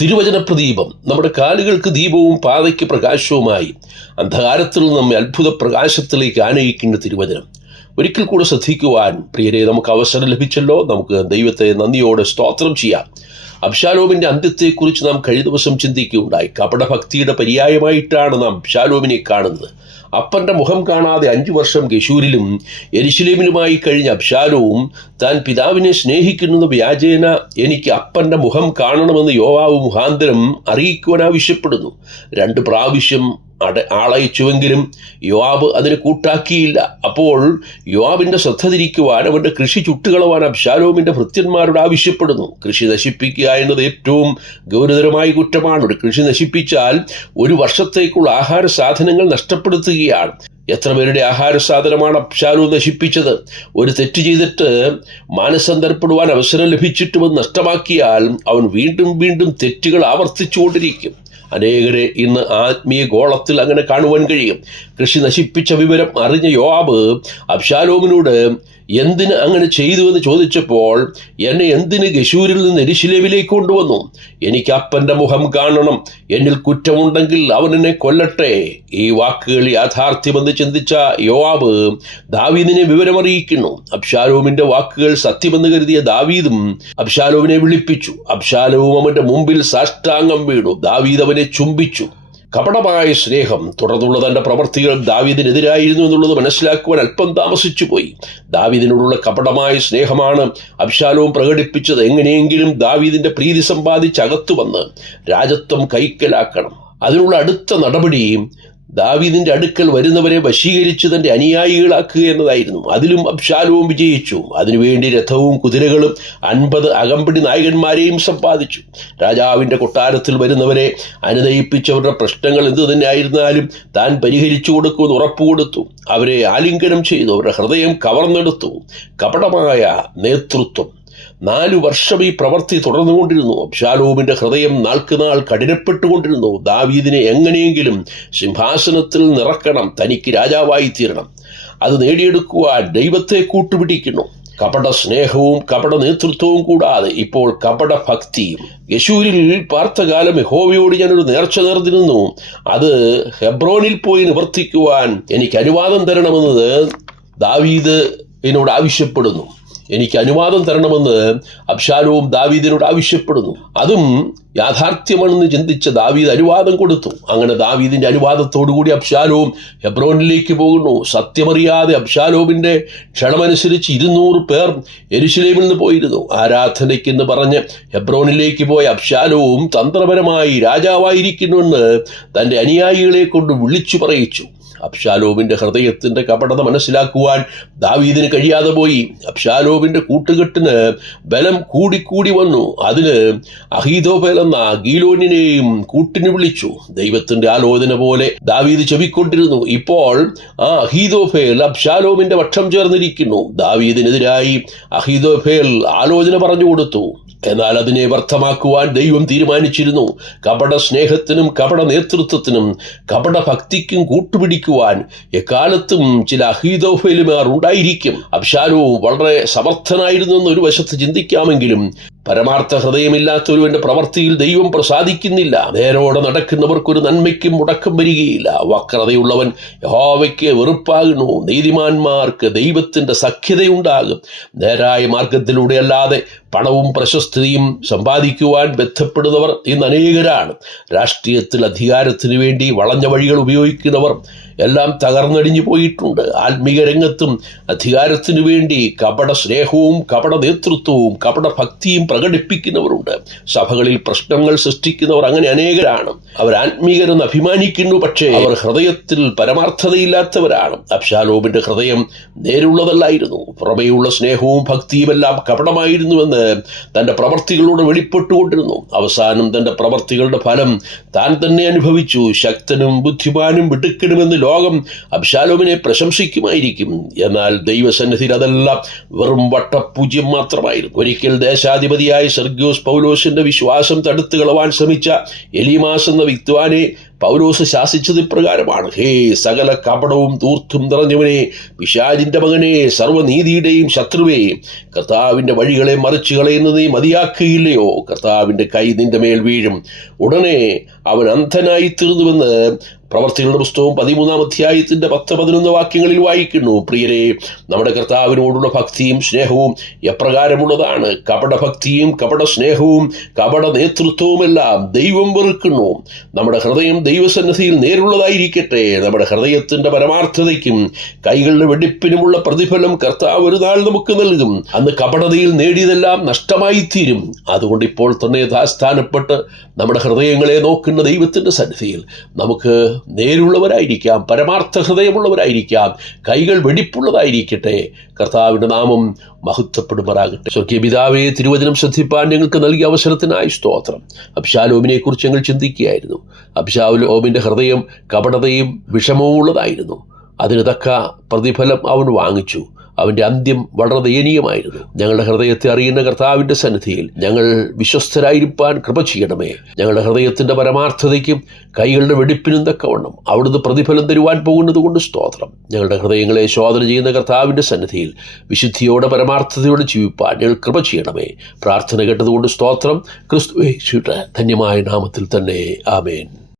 തിരുവചന പ്രദീപം നമ്മുടെ കാലുകൾക്ക് ദീപവും പാതയ്ക്ക് പ്രകാശവുമായി അന്ധകാരത്തിൽ നമ്മെ അത്ഭുത പ്രകാശത്തിലേക്ക് ആനയിക്കുന്ന തിരുവചനം. ഒരിക്കൽ കൂടെ ശ്രദ്ധിക്കുവാൻ പ്രിയരെ നമുക്ക് അവസരം ലഭിച്ചല്ലോ. നമുക്ക് ദൈവത്തെ നന്ദിയോടെ സ്തോത്രം ചെയ്യാം. അബ്ശാലോമിന്റെ അന്ത്യത്തെക്കുറിച്ച് നാം കഴിഞ്ഞ ദിവസം ചിന്തിക്കുകയുണ്ടായി. കപടഭക്തിയുടെ പര്യായമായിട്ടാണ് നാം അബ്ഷാലോമിനെ കാണുന്നത്. അപ്പന്റെ മുഖം കാണാതെ അഞ്ചു വർഷം ഗശൂരിലും എരിശിലേമിലുമായി കഴിഞ്ഞ അബ്ഷാലോവും താൻ പിതാവിനെ സ്നേഹിക്കുന്നത് വ്യാജേന എനിക്ക് അപ്പന്റെ മുഖം കാണണമെന്ന് യോവാവ് മുഖാന്തരം അറിയിക്കുവാൻ ആവശ്യപ്പെടുന്നു. രണ്ട് പ്രാവശ്യം അട ആളയച്ചുവെങ്കിലും യുവാബ് അതിന് കൂട്ടാക്കിയില്ല. അപ്പോൾ യുവാബിന്റെ ശ്രദ്ധ തിരിക്കുവാൻ അവരുടെ കൃഷി ചുട്ടുകളവാൻ അബ്ഷാലോമിന്റെ ഭൃത്യന്മാരോട് ആവശ്യപ്പെടുന്നു. കൃഷി നശിപ്പിക്കുക എന്നത് ഏറ്റവും ഗൗരവതരമായ കുറ്റമാണ്. ഒരു കൃഷി നശിപ്പിച്ചാൽ ഒരു വർഷത്തേക്കുള്ള ആഹാര സാധനങ്ങൾ നഷ്ടപ്പെടുത്തുകയാണ്. എത്ര പേരുടെ ആഹാര സാധനമാണ് അബ്ശാലു നശിപ്പിച്ചത്? ഒരു തെറ്റ് ചെയ്തിട്ട് മാനസന്തരപ്പെടുവാൻ അവസരം ലഭിച്ചിട്ടുമെന്ന് നഷ്ടമാക്കിയാൽ അവൻ വീണ്ടും വീണ്ടും തെറ്റുകൾ ആവർത്തിച്ചുകൊണ്ടിരിക്കും. അനേകരെ ഇന്ന് ആത്മീയ ഗോളത്തിൽ അങ്ങനെ കാണുവാൻ കഴിയും. കൃഷി നശിപ്പിച്ച വിവരം അറിഞ്ഞ യോവാബ് അബ്ശാലോമിനോട് എന്തിന് അങ്ങനെ ചെയ്തു എന്ന് ചോദിച്ചപ്പോൾ എന്നെ എന്തിന് ഗശൂരിൽ നിന്ന് എരിശിലേവിലേക്ക് കൊണ്ടുവന്നു? എനിക്ക് അപ്പന്റെ മുഖം കാണണം. എന്നിൽ കുറ്റമുണ്ടെങ്കിൽ അവൻ എന്നെ കൊല്ലട്ടെ. ഈ വാക്കുകൾ യാഥാർത്ഥ്യമെന്ന് ചിന്തിച്ച യോവാബ് ദാവീദിനെ വിവരമറിയിക്കുന്നു. അബ്ഷാലോമിന്റെ വാക്കുകൾ സത്യമെന്ന് കരുതിയ ദാവീദും അബ്ഷാലോവിനെ വിളിപ്പിച്ചു. അബ്ഷാലോവും അവന്റെ മുമ്പിൽ സാഷ്ടാംഗം വീണു. ദാവീദ് അവനെ ചുംബിച്ചു. കപടമായ സ്നേഹം തുടർന്നുള്ള തന്റെ പ്രവർത്തികൾ ദാവീദിനെതിരായിരുന്നു എന്നുള്ളത് മനസ്സിലാക്കുവാൻ അല്പം താമസിച്ചു പോയി ദാവീദിനോടുള്ള കപടമായ സ്നേഹമാണ് അബ്ശാലവും പ്രകടിപ്പിച്ചത്. എങ്ങനെയെങ്കിലും ദാവീദിന്റെ പ്രീതി സമ്പാദിച്ച് അകത്തു വന്ന് രാജത്വം കൈക്കലാക്കണം. അതിനുള്ള അടുത്ത നടപടി ദാവീദിന്റെ അടുക്കൽ വരുന്നവരെ വശീകരിച്ച് തന്റെ അനുയായികളാക്കുക എന്നതായിരുന്നു. അതിലും അബ്ഷാലവും വിജയിച്ചു. അതിനുവേണ്ടി രഥവും കുതിരകളും അൻപത് അകമ്പടി നായകന്മാരെയും സമ്പാദിച്ചു. രാജാവിന്റെ കൊട്ടാരത്തിൽ വരുന്നവരെ അനുനയിപ്പിച്ചവരുടെ പ്രശ്നങ്ങൾ എന്തു തന്നെയായിരുന്നാലും താൻ പരിഹരിച്ചു കൊടുക്കുമെന്ന് ഉറപ്പുകൊടുത്തു അവരെ ആലിംഗനം ചെയ്തു. അവരുടെ ഹൃദയം കവർന്നെടുത്തു. കപടമായ നേതൃത്വം. നാലു വർഷം ഈ പ്രവൃത്തി തുടർന്നുകൊണ്ടിരുന്നു. അബ്ഷാലോമിന്റെ ഹൃദയം നാൾക്കുനാൾ കഠിനപ്പെട്ടുകൊണ്ടിരുന്നു. ദാവീദിനെ എങ്ങനെയെങ്കിലും സിംഹാസനത്തിൽ നിറക്കണം തനിക്ക് രാജാവായി തീരണം. അത് നേടിയെടുക്കുവാൻ ദൈവത്തെ കൂട്ടുപിടിക്കുന്നു. കപട സ്നേഹവും കപട നേതൃത്വവും കൂടാതെ ഇപ്പോൾ കപട ഭക്തിയും. യശൂരിൽ പാർത്തകാലം യഹോവയോട് ഞാനൊരു നേർച്ച നേർന്നിരുന്നു. അത് ഹെബ്രോനിൽ പോയി നിവർത്തിക്കുവാൻ എനിക്ക് അനുവാദം തരണമെന്നത് ദാവീദ് എന്നോട് ആവശ്യപ്പെടുന്നു. എനിക്ക് അനുവാദം തരണമെന്ന് അബ്ഷാലോം ദാവീദിനോട് ആവശ്യപ്പെടുന്നു. അതും യാഥാർത്ഥ്യമാണെന്ന് ചിന്തിച്ച ദാവീദ് അനുവാദം കൊടുത്തു. അങ്ങനെ ദാവീദിന്റെ അനുവാദത്തോടുകൂടി അബ്ശാലോവും ഹെബ്രോനിലേക്ക് പോകുന്നു. സത്യമറിയാതെ അബ്ശാലോമിന്റെ ക്ഷണമനുസരിച്ച് ഇരുന്നൂറ് പേർ എരുശിലേമിൽ നിന്ന് പോയിരുന്നു. ആരാധനയ്ക്കെന്ന് പറഞ്ഞ് ഹെബ്രോനിലേക്ക് പോയ അബ്ഷാലോവും തന്ത്രപരമായി രാജാവായിരിക്കുന്നുവെന്ന് തന്റെ അനുയായികളെ കൊണ്ട് വിളിച്ചു പറയിച്ചു. അബ്ശാലോമിന്റെ ഹൃദയത്തിന്റെ കപടത മനസ്സിലാക്കുവാൻ ദാവീദിന് കഴിയാതെ പോയി. അബ്ശാലോമിന്റെ കൂട്ടുകെട്ടിന് ബലം കൂടിക്കൂടി വന്നു. അതിന് അഹീദോബേൽ എന്ന ഗീലോനിനെയും കൂട്ടിന് വിളിച്ചു. ദൈവത്തിന്റെ ആലോചന പോലെ ദാവീദ് ചെവിക്കൊണ്ടിരുന്നു. ഇപ്പോൾ ആ അഹീതോഫേൽ അബ്ശാലോമിന്റെ പക്ഷം ചേർന്നിരിക്കുന്നു. ദാവീദിനെതിരായി അഹീതോഫേൽ ആലോചന പറഞ്ഞു കൊടുത്തു. എന്നാൽ അതിനെ വ്യർത്ഥമാക്കുവാൻ ദൈവം തീരുമാനിച്ചിരുന്നു. കപട സ്നേഹത്തിനും കപട നേതൃത്വത്തിനും കപട ഭക്തിക്കും കൂട്ടുപിടിക്കുവാൻ എക്കാലത്തും ചില അഹീതോഫേലുമാർ ഉണ്ടായിരിക്കും. അബ്ശാലവും വളരെ സമർത്ഥനായിരുന്നു എന്ന് ഒരു വശത്ത് ചിന്തിക്കാമെങ്കിലും പരമാർത്ഥ ഹൃദയമില്ലാത്തൊരുവന്റെ പ്രവൃത്തിയിൽ ദൈവം പ്രസാദിക്കുന്നില്ല. നേരോടെ നടക്കുന്നവർക്കൊരു നന്മയ്ക്കും മുടക്കം വരികയില്ല. വക്രതയുള്ളവൻ യഹോവയ്ക്ക് വെറുപ്പാകുന്നു. നീതിമാന്മാർക്ക് ദൈവത്തിന്റെ സഖ്യതയുണ്ടാകും. നേരായ മാർഗത്തിലൂടെ അല്ലാതെ പണവും പ്രശസ്തിയും സമ്പാദിക്കുവാൻ ബന്ധപ്പെടുന്നവർ ഇന്ന് അനേകരാണ്. രാഷ്ട്രീയത്തിൽ അധികാരത്തിനു വേണ്ടി വളഞ്ഞ വഴികൾ ഉപയോഗിക്കുന്നവർ എല്ലാം തകർന്നടിഞ്ഞു പോയിട്ടുണ്ട്. ആത്മീയ രംഗത്തും അധികാരത്തിനു വേണ്ടി കപട സ്നേഹവും കപട നേതൃത്വവും കപട ഭക്തിയും പ്രകടിപ്പിക്കുന്നവരുണ്ട്. സഭകളിൽ പ്രശ്നങ്ങൾ സൃഷ്ടിക്കുന്നവർ അങ്ങനെ അനേകരാണ്. അവർ ആത്മീയരെന്ന് അഭിമാനിക്കുന്നു പക്ഷേ അവർ ഹൃദയത്തിൽ പരമാർത്ഥതയില്ലാത്തവരാണ്. അബ്ശാലോമിന്റെ ഹൃദയം നേരുള്ളതല്ലായിരുന്നു. പുറമേയുള്ള സ്നേഹവും ഭക്തിയുമെല്ലാം കപടമായിരുന്നുവെന്ന് തന്റെ പ്രവർത്തികളോട് വെളിപ്പെട്ടുകൊണ്ടിരുന്നു. അവസാനം തന്റെ പ്രവർത്തികളുടെ ഫലം താൻ തന്നെ അനുഭവിച്ചു. ശക്തനും ബുദ്ധിമാനും വിടുക്കണമെന്ന് ലോകം അബ്ശാലോമിനെ പ്രശംസിക്കുമായിരിക്കും. എന്നാൽ ദൈവസന്നിധിയിൽ അതെല്ലാം വെറും വട്ടപൂജ്യം മാത്രമായിരുന്നു. ഒരിക്കൽ ദേശാധിപതിയായ സെർഗ്യോസ് പൗലോസിന്റെ വിശ്വാസം തടുത്തു കളവാൻ ശ്രമിച്ച എലിമാസ് എന്ന വിദ്വാനെ പൗലോസ് ശാസിച്ചത് ഇപ്രകാരമാണ്. ഹേ സകല കപടവും തൂർത്തും നിറഞ്ഞവനെ പിശാജിന്റെ മകനെ സർവനീതിയുടെയും ശത്രുവേ കർത്താവിന്റെ വഴികളെ മറിച്ചു കളയുന്നത് നീ മതിയാക്കുകയില്ലയോ? കർത്താവിന്റെ കൈ നിന്റെ മേൽ വീഴും. ഉടനെ അവൻ അന്ധനായി തീർന്നുവെന്ന് പ്രവർത്തികളുടെ പുസ്തകവും പതിമൂന്നാം അധ്യായത്തിന്റെ പത്ത് പതിനൊന്ന് വാക്യങ്ങളിൽ വായിക്കുന്നു. പ്രിയരെ നമ്മുടെ കർത്താവിനോടുള്ള ഭക്തിയും സ്നേഹവും എപ്രകാരമുള്ളതാണ്. കപടഭക്തിയും കപട സ്നേഹവും കപട നേതൃത്വവുമെല്ലാം ദൈവം വെറുക്കുന്നു. നമ്മുടെ ഹൃദയം ദൈവസന്നിധിയിൽ നേരുള്ളതായിരിക്കട്ടെ. നമ്മുടെ ഹൃദയത്തിന്റെ പരമാർത്ഥതയ്ക്കും കൈകളുടെ വെടിപ്പിനുമുള്ള പ്രതിഫലം കർത്താവ് ഒരു നാൾ നമുക്ക് നൽകും. അന്ന് കപടതയിൽ നേടിയതെല്ലാം നഷ്ടമായി തീരും അതുകൊണ്ട് ഇപ്പോൾ തന്നെ യഥാസ്ഥാനപ്പെട്ട് നമ്മുടെ ഹൃദയങ്ങളെ നോക്കുന്ന ദൈവത്തിന്റെ സന്നിധിയിൽ നമുക്ക് നേരുള്ളവരായിരിക്കാം പരമാർത്ഥ ഹൃദയമുള്ളവരായിരിക്കാം കൈകൾ വെടിപ്പുള്ളതായിരിക്കട്ടെ. കർത്താവിന്റെ നാമം മഹത്വപ്പെടുമാറാകട്ടെ. സ്വർഗീയ പിതാവെ തിരുവചനം ശ്രദ്ധിപ്പാൻ ഞങ്ങൾക്ക് നൽകിയ അവസരത്തിനായി സ്തോത്രം. അബ്ഷാലോമിനെക്കുറിച്ച് ഞങ്ങൾ ചിന്തിക്കുകയായിരുന്നു. അബ്ഷാലോമിന്റെ ഹൃദയം കപടതയും വിഷമവും ഉള്ളതായിരുന്നു അതിന് തക്ക പ്രതിഫലം അവൻ വാങ്ങിച്ചു. അവന്റെ അന്ത്യം വളരെ ദയനീയമായിരുന്നു. ഞങ്ങളുടെ ഹൃദയത്തെ അറിയുന്ന കർത്താവിന്റെ സന്നിധിയിൽ ഞങ്ങൾ വിശ്വസ്തരായിരിക്കാൻ കൃപ ചെയ്യണമേ. ഞങ്ങളുടെ ഹൃദയത്തിന്റെ പരമാർത്ഥതയ്ക്കും കൈകളുടെ വെടിപ്പിനും തക്കവണ്ണം അവിടുന്ന് പ്രതിഫലം തരുവാൻ പോകുന്നത് കൊണ്ട് സ്തോത്രം. ഞങ്ങളുടെ ഹൃദയങ്ങളെ ശോധന ചെയ്യുന്ന കർത്താവിന്റെ സന്നിധിയിൽ വിശുദ്ധിയോടെ പരമാർത്ഥതയോടെ ജീവിപ്പാൻ ഞങ്ങൾ കൃപ ചെയ്യണമേ. പ്രാർത്ഥന കേട്ടതുകൊണ്ട് സ്തോത്രം. ക്രിസ്തു ധന്യമായ നാമത്തിൽ തന്നെ. ആമേൻ.